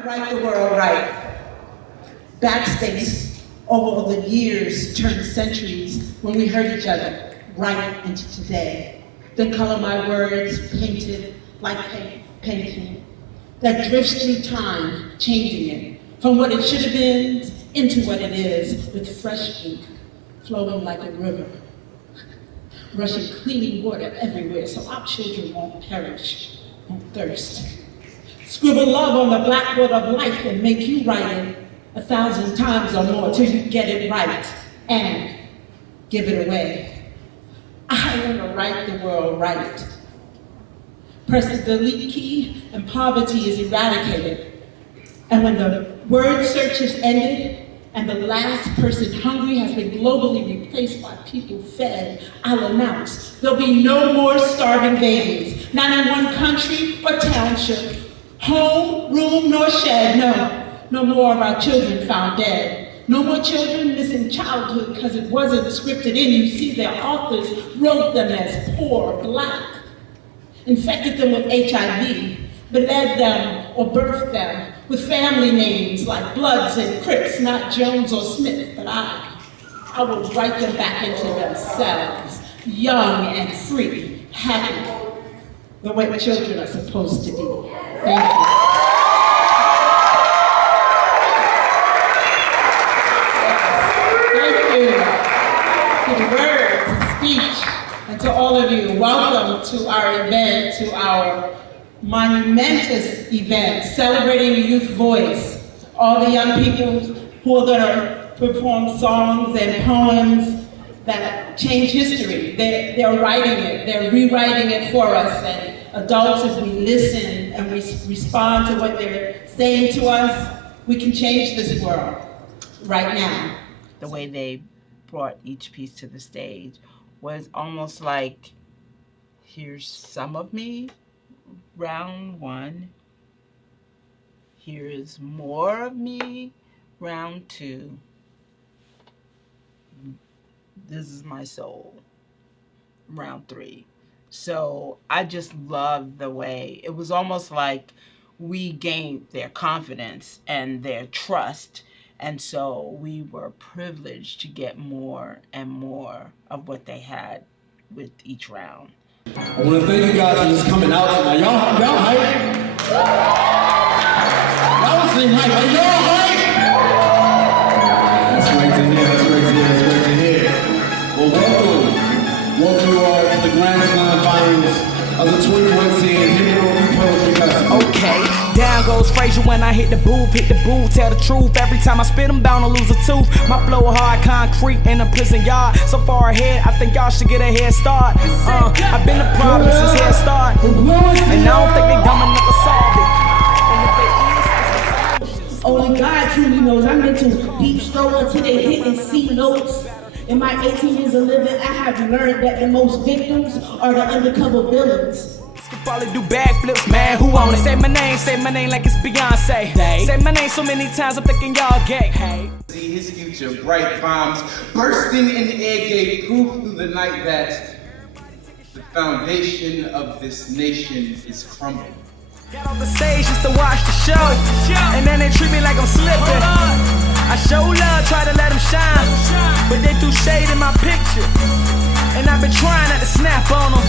to write the world right. Backspace over the years turned centuries when we heard each other right into today. Then color my words painted like painting that drifts through time, changing it from what it should have been into what it is, with fresh ink flowing like a river, rushing clean water everywhere so our children won't perish, won't thirst. Scribble love on the blackboard of life and make you write it 1,000 times or more till you get it right and give it away. I want to write the world right. Press the delete key and poverty is eradicated. And when the word search is ended and the last person hungry has been globally replaced by people fed, I'll announce there'll be no more starving babies, not in one country or township, home, room, nor shed, no more of our children found dead. No more children missing childhood because it wasn't scripted in. You see, their authors wrote them as poor, black, infected them with HIV, bled them or birthed them with family names like Bloods and Crips, not Jones or Smith, but I will write them back into themselves, young and free, happy, the way children are supposed to be. Thank you. To the words, to speech, and to all of you, welcome to our event, to our monumentous event, celebrating the youth voice. All the young people who are going to perform songs and poems that change history. They're writing it, they're rewriting it for us, and adults, as we listen and we respond to what they're saying to us, we can change this world right now. The way they brought each piece to the stage was almost like, here's some of me, round one. Here's more of me, round two. This is my soul, round three. So I just loved the way, it was almost like we gained their confidence and their trust. And so we were privileged to get more and more of what they had with each round. I want to thank you guys for just coming out tonight. Y'all hype? Y'all seem hype. Are y'all hype? That's great to hear. That's great to hear. That's great to hear. Well, welcome you all to the Grand Slam finals of the 2014 Hip Poetry Festival. Okay. Down goes Frazier when I hit the booth, tell the truth. Every time I spit, I'm bound to lose a tooth. My flow hard concrete in a prison yard. So far ahead, I think y'all should get a head start. I've been the problem since head start, and I don't think they dumb enough to solve it. Only God truly knows. I'm into deep stroke until they hit and C notes. In my 18 years of living, I have learned that the most victims are the undercover villains. Probably do backflips, man, who on it? Say my name like it's Beyonce. Say my name so many times, I'm thinking y'all gay. Hey. See his future, bright bombs bursting in the air gave proof through the night that the foundation of this nation is crumbling. Got off the stage just to watch the show, and then they treat me like I'm slipping. I show love, try to let them shine, but they threw shade in my picture. And I've been trying not to snap on them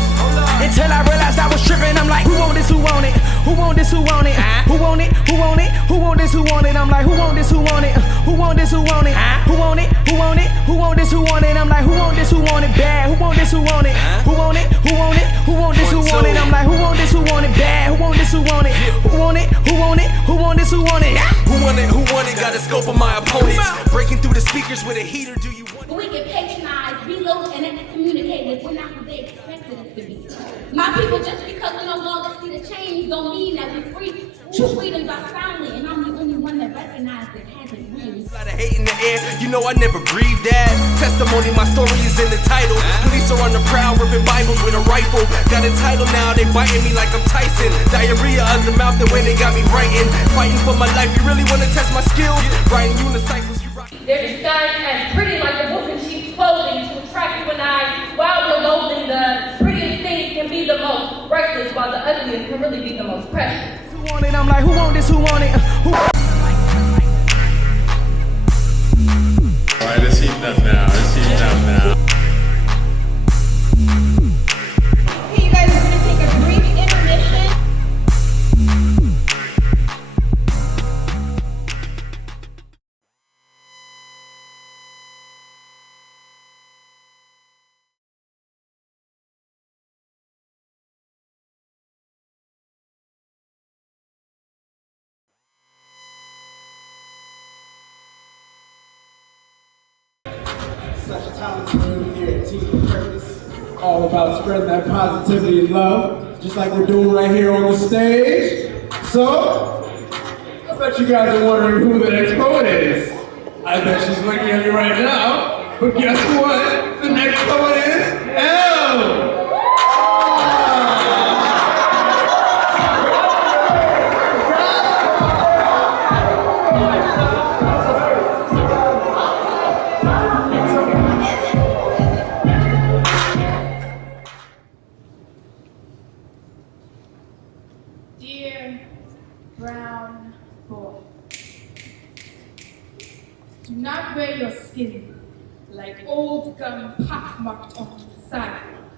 until I realized I was tripping. I'm like, who want this, who want it? Who want this, who want it? Who want it, who want it? Who want this, who want it? I'm like, who want this, who want it? Who want this, who want it? Who want it, who want it? Who want this, who want it? I'm like, who want this, who want it bad? Who want this, who want it? Who want it, who want it? Who want this, who want it? I'm like, who want this, who want it bad? Who want this, who want it? Who want it, who want it? Who want this, who want it? Who want it, who want it? Got a scope of my opponents. Breaking through the speakers with a heater, do you want it? We get patronized, reload, and excommunicate that we're not who they expected us to be. My people, just because we no longer see the change don't mean that we're free. True freedoms are silent, and I'm the only one that recognizes it hasn't really. A lot of hate in the air, you know I never breathed that. Testimony, my story is in the title. Police are on the prowl, ripping Bibles with a rifle. Got a title now, they biting me like I'm Tyson. Diarrhea out the mouth, the way they got me writing. Fighting for my life, you really wanna test my skills? Writing unicycles, you rock. They're disguised as pretty like a wolf in sheep's clothing to attract you and I, while we're loathing the prettiest things can be the most restless. while the ugliest can really be the most precious. Who want it? I'm like, who want this? Who want it? Who? Alright, it's heating up now. It's heating up now. Okay, you guys are going to take a brief intermission. Such a talented room here at Team Purpose. All about spreading that positivity and love, just like we're doing right here on the stage. So, I bet you guys are wondering who the next poet is. I bet she's looking at me right now, but guess what? The next poet is Elle! Dear brown boy, do not wear your skin like old gum pockmarked on the sidewalk.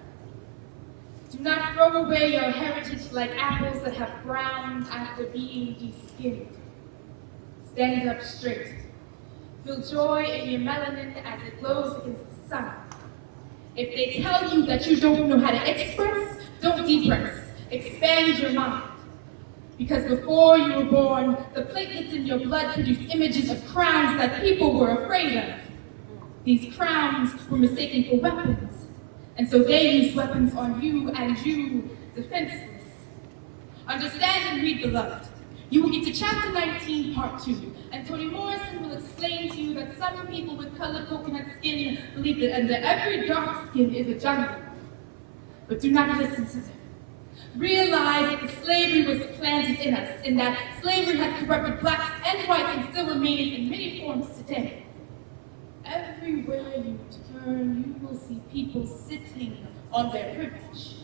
Do not throw away your heritage like apples that have browned after being de-skinned. Stand up straight. Feel joy in your melanin as it glows against the sun. If they tell you that you don't know how to express, don't depress. Expand your mind. Because before you were born, the platelets in your blood produced images of crowns that people were afraid of. These crowns were mistaken for weapons, and so they used weapons on you, and you, defenseless. Understand and read, beloved. You will get to chapter 19, part 2, and Toni Morrison will explain to you that some people with colored coconut skin believe that under every dark skin is a jungle. But do not listen to them. Realize that the slavery was planted in us, and that slavery has corrupted blacks and whites and still remains in many forms today. Everywhere you turn, you will see people sitting on their privilege.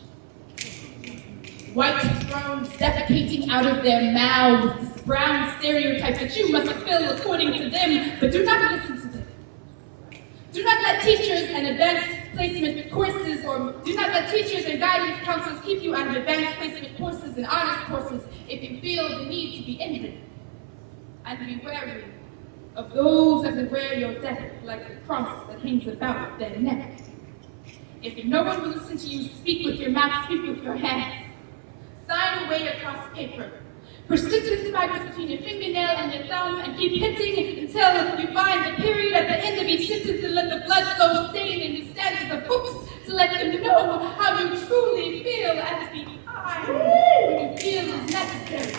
White thrones defecating out of their mouths this brown stereotype that you must fulfill according to them, but do not listen to them. Do not let teachers and advanced placement courses, or do not let teachers and guidance counselors keep you out of advanced placement courses and honors courses if you feel the need to be in them. And be wary of those that will wear your death like the cross that hangs about their neck. If no one will listen to you, speak with your mouth, speak with your hands. Sign away across paper. Persistent fibers between your fingernail and your thumb, and keep hitting until you find the period at the end of each sentence, and let the blood flow stain in the stanzas of books to let them know how you truly feel, and be kind when you feel is necessary.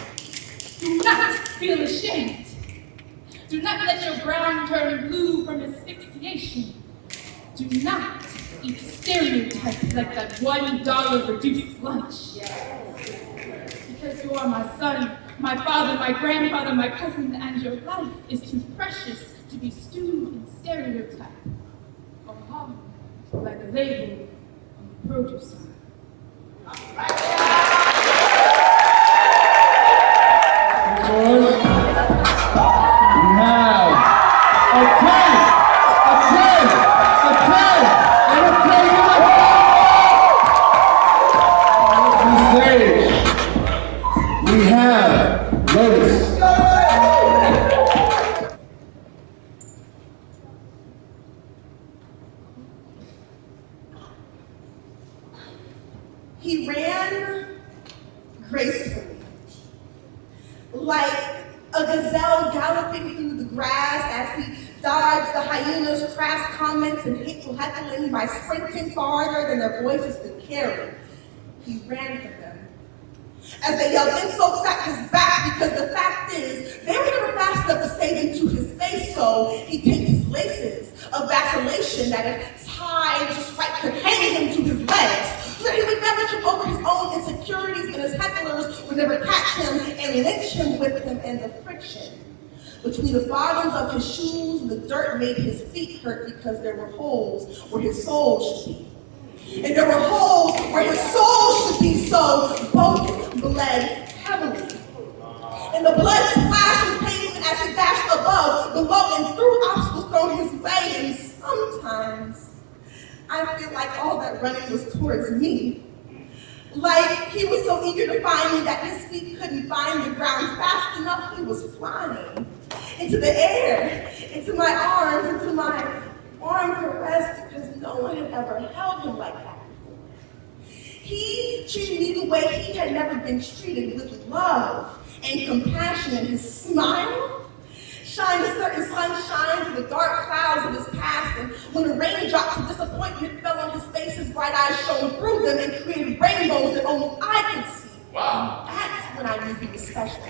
Do not feel ashamed. Do not let your brown turn blue from asphyxiation. Do not eat stereotypes like that $1 reduced lunch. Because you are my son, my father, my grandfather, my cousin, and your life is too precious to be stewed in stereotype or hung like a label on the produce He ran gracefully, like a gazelle galloping through the grass as he dodged the hyena's crass comments and heckling by sprinting farther than their voices could carry. He ran for them. As they yelled insults at his back, because the fact is, they were never fast enough to say them to his face, so he takes his laces, a vacillation that if tied just right could hang him to his legs, so that he would never trip over his own insecurities and his hecklers would never catch him and lynch him with them, and the friction between the bottoms of his shoes and the dirt made his feet hurt because there were holes where his soul should be. And there were holes where his soul should be, so both bled heavily. And the blood splashed from pavement as he dashed above, below, and through obstacles thrown his way. And sometimes I feel like all that running was towards me. Like he was so eager to find me that his feet couldn't find the ground fast enough. He was flying into the air, into my arms, into my arm caress, because no one had ever held him like that before. He treated me the way he had never been treated, with love and compassion, and his smile shined a certain sunshine through the dark clouds of his past, and when the raindrops of disappointment fell on his face, his bright eyes shone through them and created rainbows that only I could see. Wow. That's when I knew he was special.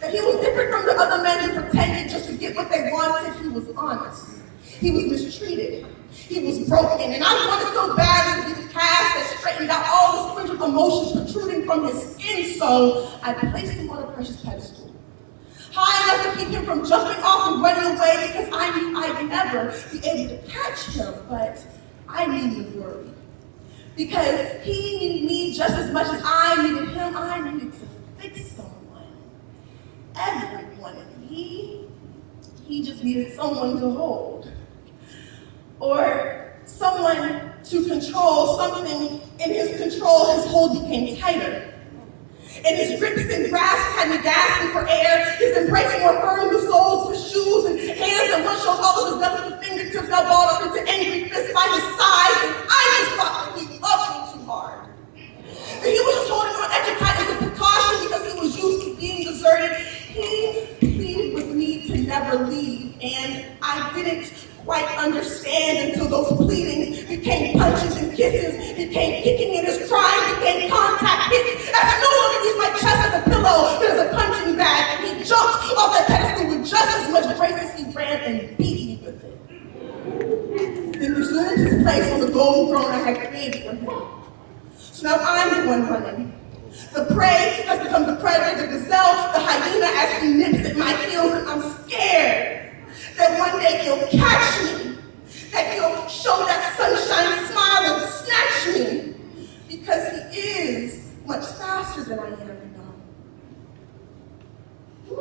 That he was different from the other men who pretended just to get what they wanted. He was honest. He was mistreated. He was broken. And I wanted so badly to be the cast that straightened out all the fringe of emotions protruding from his skin, so I placed him on a precious pedestal. High enough to keep him from jumping off and running away, because I knew I'd never be able to catch him, but I needed to worry. Because he needed me just as much as I needed him. I needed to fix someone. Everyone. And he just needed someone to hold. Or someone to control. Something in his control, his hold became tighter. And his grips and grasp had me gasping for air. His embrace more firm than soles for shoes, and hands that once showed all of his delicate fingertips now balled up into angry fists by his side. And I just thought that he loved me too hard. That he was just holding on extra tight as a precaution because he was used to being deserted. He pleaded with me to never leave, and I didn't quite understand until those pleadings became punches and kisses, became kicking and his crying became contact hits, as I no longer used my chest as a pillow, but as a punching bag, and he jumped off that pedestal with just as much grace as he ran and beat me with it. Then resumed his place on the golden throne I had created for him. So now I'm the one running. The prey has become the predator, the gazelle, the hyena, as he nips at my heels, and I'm scared that one day he'll catch me, that he'll show that sunshine smile and snatch me, because he is much faster than I am, you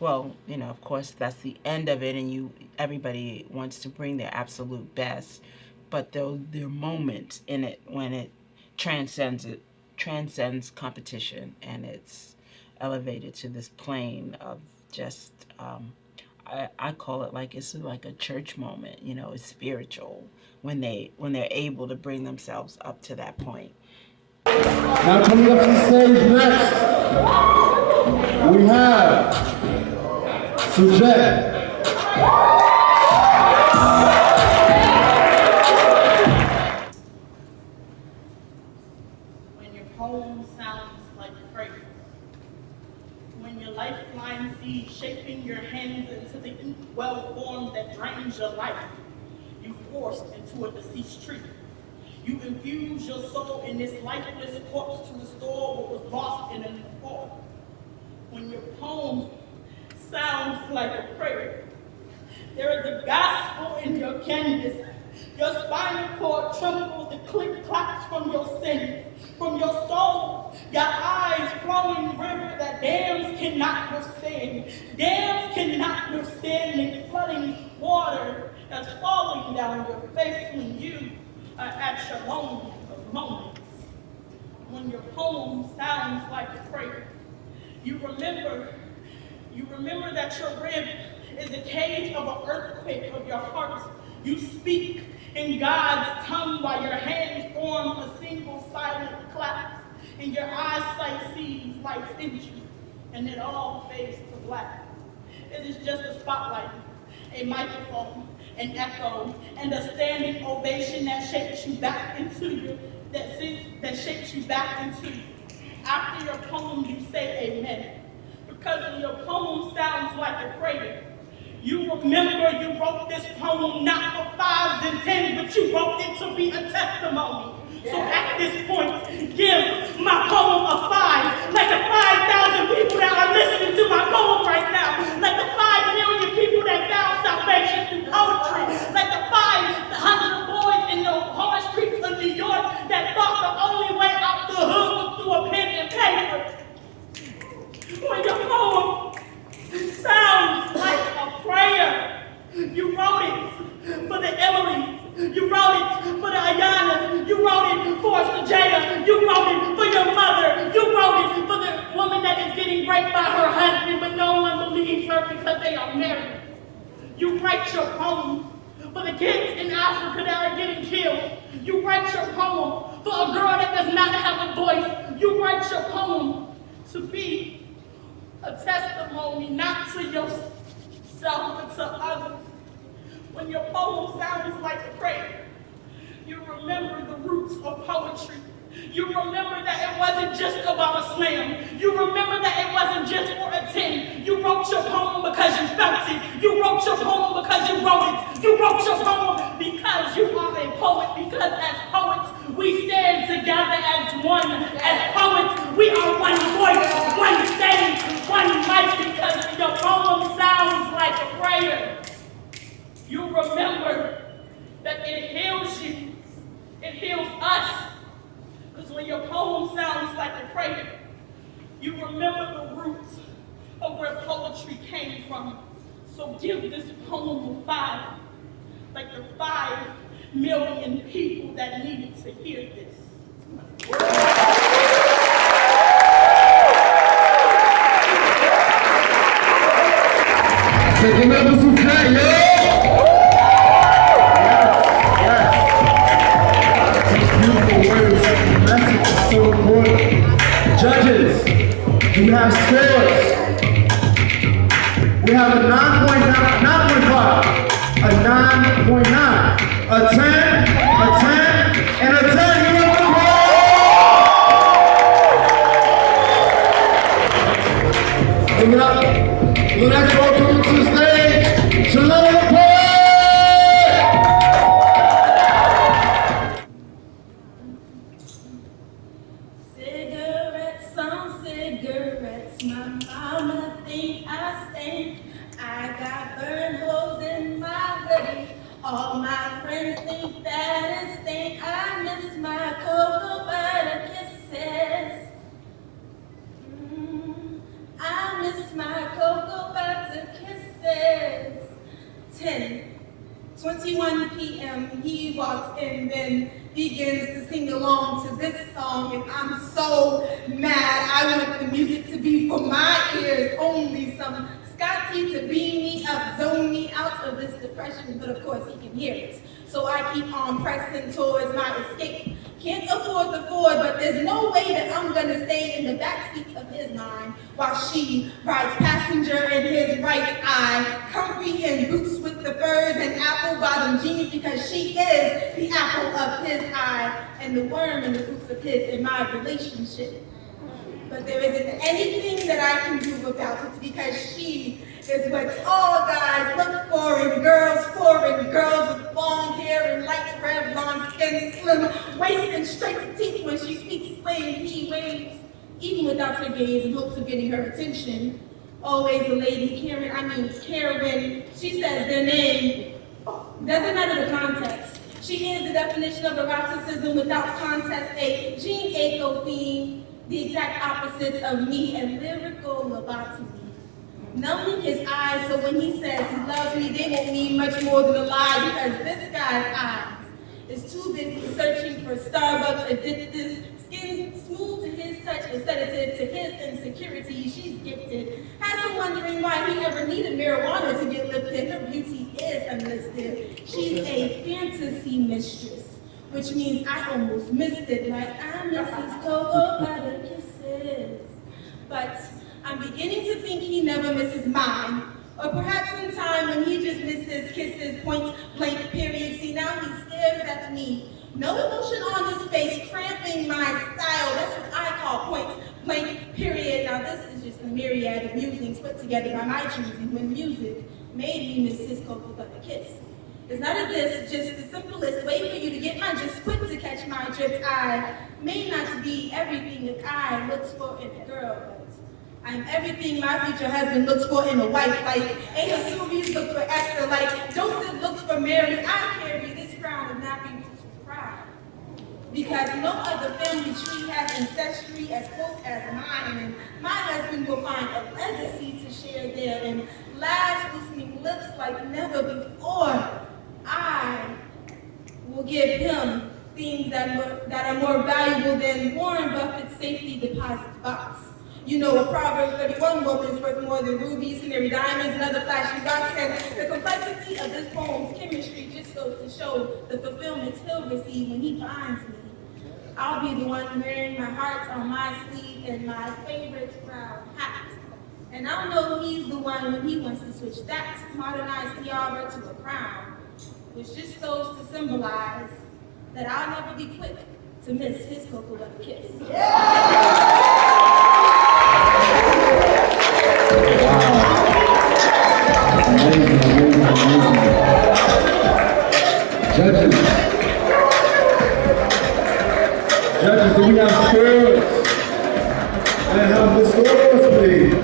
Well, of course, that's the end of it, and everybody wants to bring their absolute best, but there are moments in it when it transcends competition, and it's elevated to this plane of just I call it like it's like a church moment. It's spiritual when they're able to bring themselves up to that point. Now coming up to the stage next, we have Sujette. When your poem sounds like praise, when your lifeline sees shaping your hands into the ink well formed that drains your life, you forced into a deceased tree. You infuse your soul in this lifeless corpse to restore what was lost in a new form. When your poem sounds like a prayer, there is a gospel in your canvas. Your spinal cord trembles, the click clacks from your sins, from your soul, your eyes flowing river that dams cannot withstand. Dams cannot withstand the flooding water that's falling down your face when you are at your lonely of moments. When your poem sounds like a prayer, you remember that your rib is a cage of an earthquake of your heart. You speak in God's tongue while your hands form a single silent clap. and your eyesight sees life's entry, and it all fades to black. It is just a spotlight, a microphone, an echo, and a standing ovation that shapes you back into you, that shapes you back into you. After your poem, you say amen, because when your poem sounds like a prayer. You remember you wrote this poem not for 5s and 10s, but you wrote it to be a testimony. So at this point, give my poem a 5, like the 5,000 people that are listening to my poem right now, like the 5 million people that found salvation through poetry, like the 500 boys in the hard streets of New York that thought the only way out the hood was through a pen and paper. When your poem sounds like a prayer, you wrote it for the Emilys, you wrote it for the Ayanas, you wrote it for Sajaya, you wrote it for your mother, you wrote it for the woman that is getting raped by her husband, but no one believes her because they are married. You write your poem for the kids in Africa that are getting killed. You write your poem for a girl that does not have a voice. You write your poem to be a testimony, not to yourself, but to others. When your poem sounds like a prayer, you remember the roots of poetry. You remember that it wasn't just about a slam. You remember that it wasn't just for a 10. You wrote your poem because you felt it. You wrote your poem because you wrote it. You wrote your poem because you are a poet. Because as poets, we stand together as one. As poets, we are one voice, one stage, one mic. Because your poem sounds like a prayer. You remember that it heals you. It heals us. Because when your poem sounds like a prayer, you remember the roots of where poetry came from. So give this poem a 5, like the 5 million people that needed to hear this. Second episode, yo! So important. Judges, we have scores. We have a 9.5, a 9.9, a 10, and a 10. You have the ball! Give it up. The next one coming to the stage, Shalom. All my friends think that it's stink. I miss my cocoa butter kisses. I miss my cocoa butter kisses. 10:21 p.m. He walks in, then begins to sing along to this song, and I'm so mad. I want the music to be for my ears only. Some Scotty to beam me up, zone me out of this depression, but of course he can hear it. So I keep on pressing towards my escape. Can't afford the Ford, but there's no way that I'm gonna stay in the backseat of his mind while she rides passenger in his right eye, comfy in boots with the furs and apple-bottom jeans, because she is the apple of his eye and the worm in the boots of his in my relationship. But there isn't anything that I can do about it, because she is what all guys look for in girls with long hair and light red blonde skin, slim waist and straight teeth. When she speaks slang, he waves, even without her gaze, in hopes of getting her attention. Always a lady, Karen, she says their name. Doesn't matter the context. She is the definition of eroticism without contest, a Jean Aiko fiend, the exact opposite of me, and lyrical lobotomy. Numbing his eyes so when he says he loves me, they won't mean much more than a lie, because this guy's eyes is too busy searching for Starbucks addicted, skin smooth to his touch and sedative to his insecurity. She's gifted. Has him wondering why he ever needed marijuana to get lifted. Her beauty is unlisted. She's a fantasy mistress. which means I almost missed it, like I miss his cocoa butter kisses. But I'm beginning to think he never misses mine, or perhaps in time when he just misses kisses, point blank period. See, now he stares at me, no emotion on his face, cramping my style. That's what I call point blank period. Now this is just a myriad of musings put together by my choosing when music made me miss his cocoa butter kiss. It's not a diss, just the simplest way for you to get my just quick to catch my drift. I may not be everything a guy looks for in a girl, but I'm everything my future husband looks for in a wife. Like Ahasuerus looked for Esther, like Joseph looks for Mary. I carry this crown of not being rooted with pride, because no other family tree has ancestry as close as mine, and my husband will find a legacy to share there, and laugh listening lips like never before. I will give him things that are more valuable than Warren Buffett's safety deposit box. You know, a Proverbs 31 woman is worth more than rubies, canary diamonds, and other flashy rocks. And the complexity of this poem's chemistry just goes to show the fulfillment he'll receive when he finds me. I'll be the one wearing my heart on my sleeve and my favorite brown hat. And I'll know he's the one when he wants to switch that modernized tiara to a crown, which just goes to symbolize that I'll never be quick to miss his cocoa butter kiss. Amazing. Judges, do we have scores? Can I have the scores, please?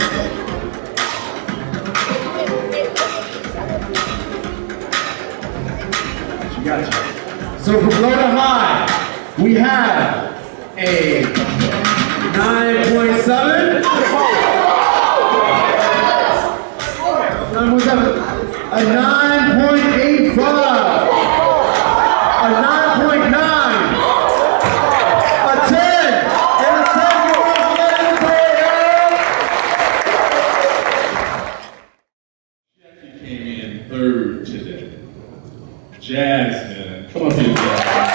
Gotcha. So from low to high, we have a 9.7. 9.7. A 9.85. A 9.9. A 10. And a 10 for us. Let us play it. She actually came in third today. Jasmine. Come on, here, Jasmine.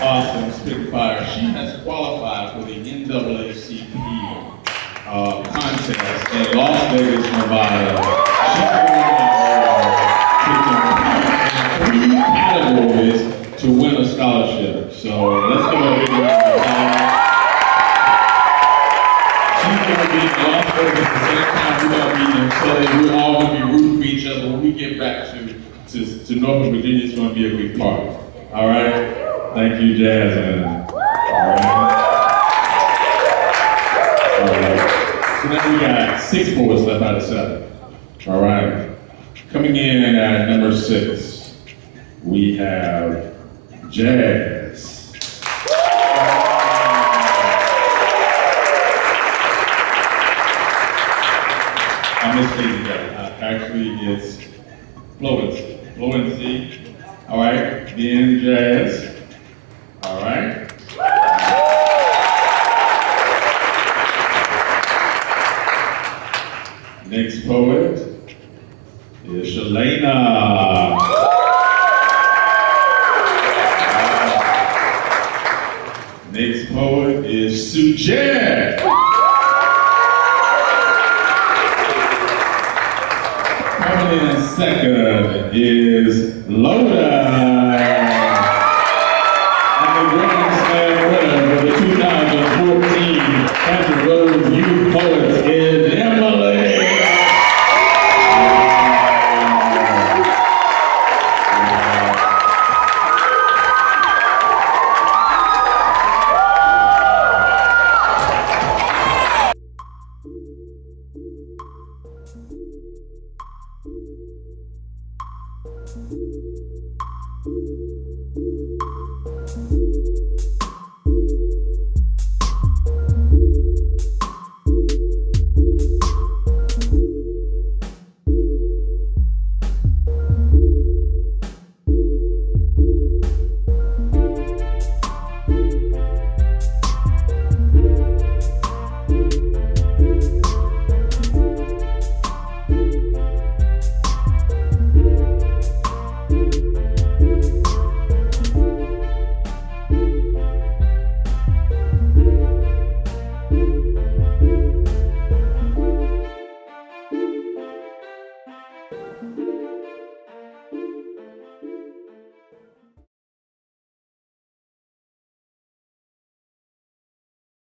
Awesome, spitfire. She has qualified for the NAACP contest in Las Vegas, Nevada. She won in 3 categories to win a scholarship. So let's give her a big round of applause. She's going to be in Las Vegas at the same time we're going to be in Philly. We're all going to be rooting for each other. When we get back to Norfolk, Virginia, it's going to be a big party. All right? Thank you, Jasmine. All right. So now we got 6 boards left out of 7. All right. Coming in at number 6, we have Jazz. I misstated that. Actually, it's fluency. Fluency. All right. Then Jazz. All right. Next poet is Shalana. Next poet is Sujet. Coming in second is Loda. And the Grand Slam winner for the 2014 Hampton Roads Youth Poets is Emily.